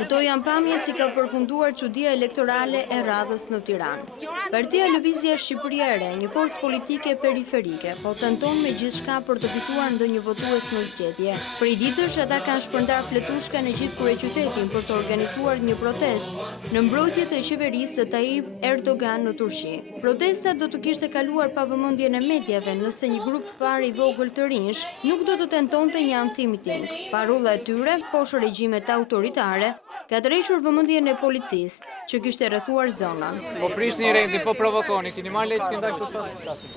Këto janë pamjet si ka përfunduar çudia elektorale e radhës në Tiranë. Partia Lëvizja Shqipëria e Re, një forcë politike periferike, po tenton me gjithçka për të fituar ndonjë votues në zgjedhje. Prej ditësh ata kanë shpërndar fletushka në gjithë kryeqytetin për të organizuar një protestë në mbrojtje të qeverisë së Tayyip Erdogan në Turqi. Protesta do të kishte kaluar pa vëmendjen e mediave nëse një grup fare i vogël të rinj nuk do të tentonte një anti-miting. Parulla e tyre, poshtë regjimet autoritare, ka tërhequr vëmendjen e policisë, që kishte rrethuar zonën. Po prishni rendin, po provokoni, keni marrë leç kënda këto sa.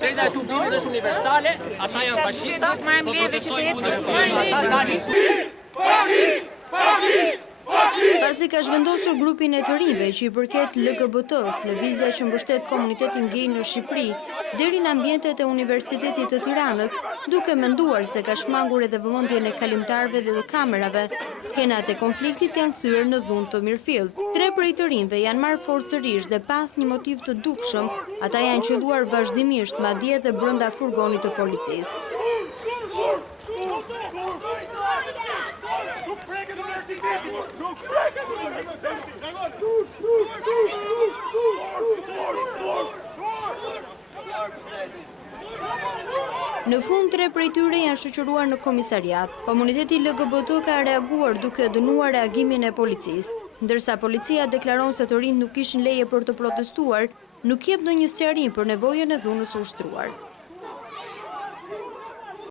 Drejta e tubimit është universale, ata janë fashista, po Pasi ka zhvendosur grupin e të rinjve që i përket LGBT-s, lëvizja që mbështet komunitetin gay në Shqipëri, deri në ambientet e Universitetit të Tiranës, duke menduar se ka shmangur edhe vëmendjen e kalimtarëve dhe të kamerave, skenat e konfliktit janë kthyer në dhunë të mirëfillt. 3 prej të rinjve janë marrë forcërisht dhe pas një motiv të dukshëm, ata janë qelluar vazhdimisht madje edhe brenda furgonit të policisë. Në fund 3 prej tyre janë shoqëruar në komisariat. Komuniteti LGBT ka reaguar duke dënuar reagimin e policisë, ndërsa policia deklaron se të rinjt nuk kishin leje për të protestuar, nuk jep ndonjë sqarim për nevojën e dhunës së ushtruar.